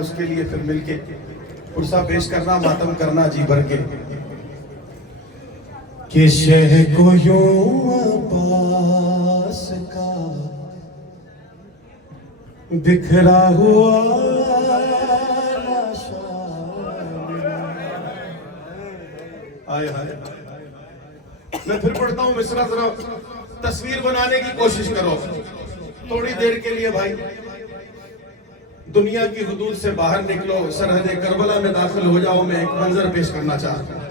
اس کے لیے پھر مل کے پرسہ پیش کرنا، ماتم کرنا جی بھر کے. کہ شہ کو یوں عباس کا بکھرا ہوا آئے آئے. میں پھر پڑھتا ہوں مصرع، ذرا تصویر بنانے کی کوشش کرو تھوڑی دیر کے لیے بھائی. دنیا کی حدود سے باہر نکلو، سرحد کربلا میں داخل ہو جاؤ. میں ایک منظر پیش کرنا چاہتا ہوں.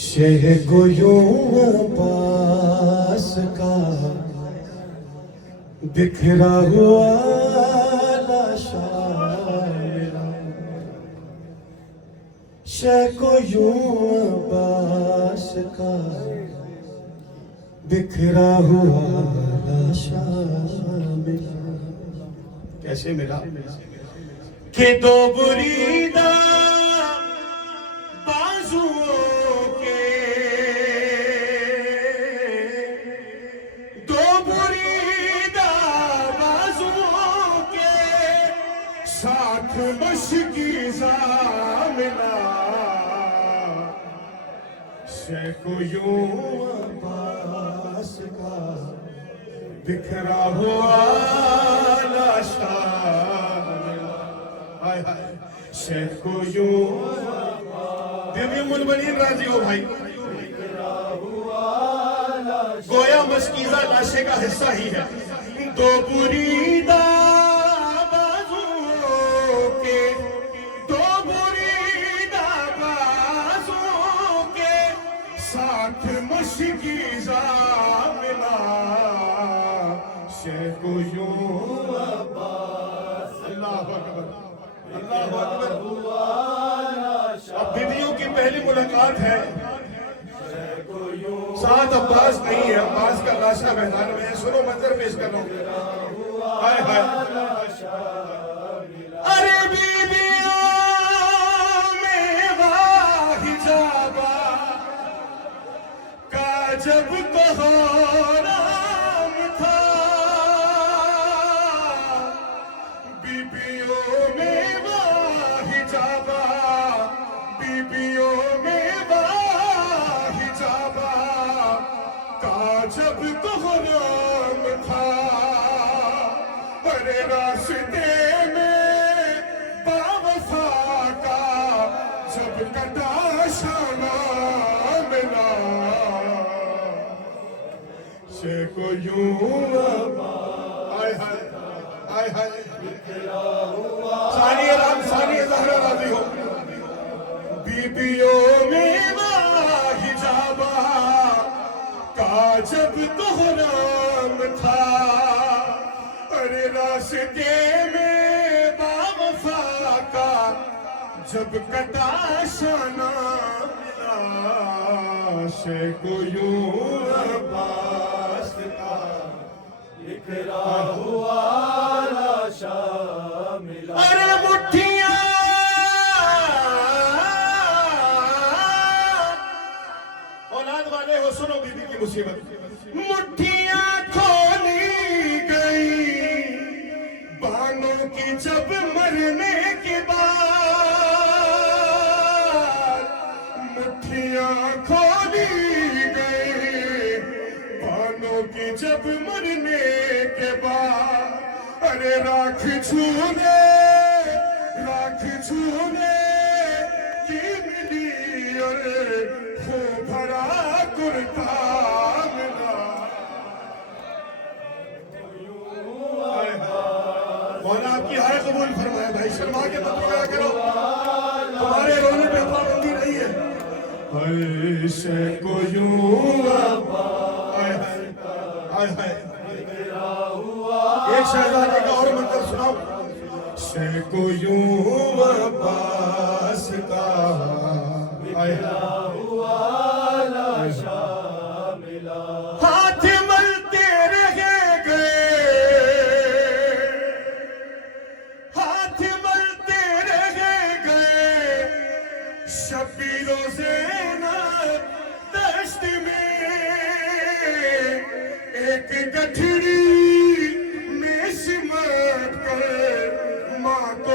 شہ کو یوں عباس کا بکھرا ہوا لاشا میرا، شہ کو یوں عباس کا بکھرا ہوا لاشا میرا. کیسے ملا؟ کہ دو بریدہ بازوؤں کے، دو بریدہ بازوؤں کے ساتھ مشکیزہ ملا. شہ کو یوں عباس کا بکھرا ہوا لاشا ملا. آئے آئے. شہ کو یوں بیوی ام المؤمنین راضی ہو بھائی. گویا مشکیزہ لاشے کا حصہ ہی ہے. دو بریدہ بازوؤں کے، دو بریدہ بازوؤں کے ساتھ مشکیزہ ملا. شہ کو یوں عباس. اللہ اکبر، اللہ اکبر. اب بیویوں کی پہلی ملاقات ہے، ساتھ عباس نہیں ہے، عباس کا لاشا میدان میں ہے. سنو منظر پیش کر رہا ہوں. ہائے ہائے. ارے بیویوں میں واحجابہ کا جب کوہرام تھا، بیویوں میں واحجابہ، بیویوں میں واحجابہ کا جب کوہرام تھا. ارے راستے میں باوفا کا جب کٹا شانہ ملا. شہ کو یوں آئے ہائے آئے ہائے. ثانیہ رام، ثانیہ زہرا راضی ہو. بیویوں میں واحجابہ کا جب کوہرام تھا، ارے راستے میں باوفا کا جب کٹا شانہ ملا. شہ کو یوں عباس کا بکھرا ہوا لاشا ملا. ارے مٹھیاں اولاد والے ہو سنو بی بی کی مصیبت. مٹھیاں کھولی گئی بانوں کی جب مرنے کے بعد، مٹھیاں کھولی گئی بانوں کی جب مرنے کے بعد. ارے راکھ چھونے کی ملی، ارے خون بھرا کرتا ملا. مولا آپ کی ہائے قبول فرمائے. بھائی شرما کے مت رویا کرو، تمہارے رونے پہ پابندی نہیں ہے. شہ کو یوں آئے ہائے. ایک شہزادے کا اور منظر سناؤ. شہ کو یوں عباس کا ہاتھ ملتے رہے گئے، ہاتھ ملتے رہے گئے شبیر و زینب دشت میں. ایک گٹھڑی میں سمٹ کر ماں کو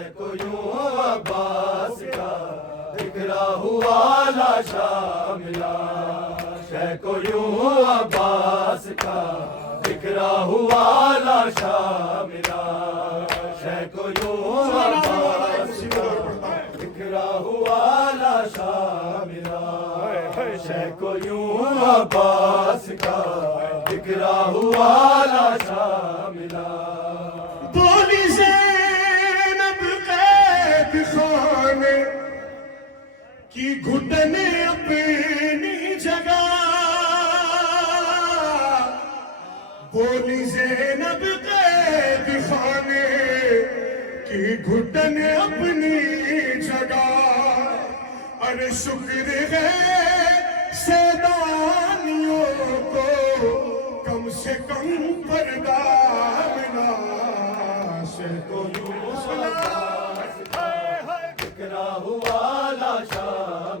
شے کو یوں عباس کا بکھرا ہوا لاشا ملا شے کو یوں عباس کا بکھرا ہوا لاشا ملا شے کو یوں عباس کا بکھرا ہوا لاشا ملا شے کو یوں عباس کا بکھرا ہوا لاشا ملا بولی زینب قید خانے کی گھٹن اپنی جگہ بولی زینب قید خانے کی گھٹن اپنی جگہ ارے شکر ہے سیدانیوں کو کم سے کم پردہ ملا شے کو یوں بکھرا ہوا لاشا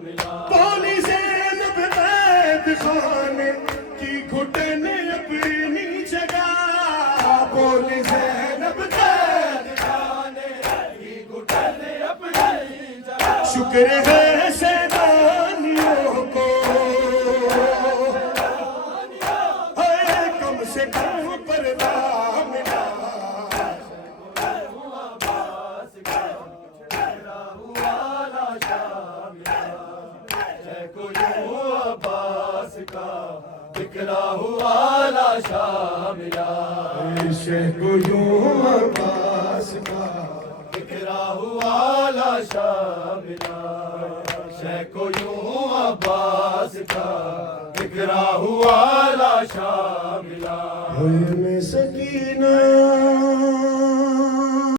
ملا بولی زینب قید خانے کی گھٹن اپنی جگہ بولی زینب قید خانے کی گھٹن اپنی جگہ شکر ہے سیدانیوں کو اے کم سے کم پردہ ملا عباس کا بکھرا ہوا لاشا ملا شے کو یوں عباس کا بکھرا ہوا لاشا ملا شے کو یوں عباس کا بکھرا ہوا لاشا ملا شے کو یوں عباس کا بکھرا ہوا لاشا ملا ہوئے میں سکینہ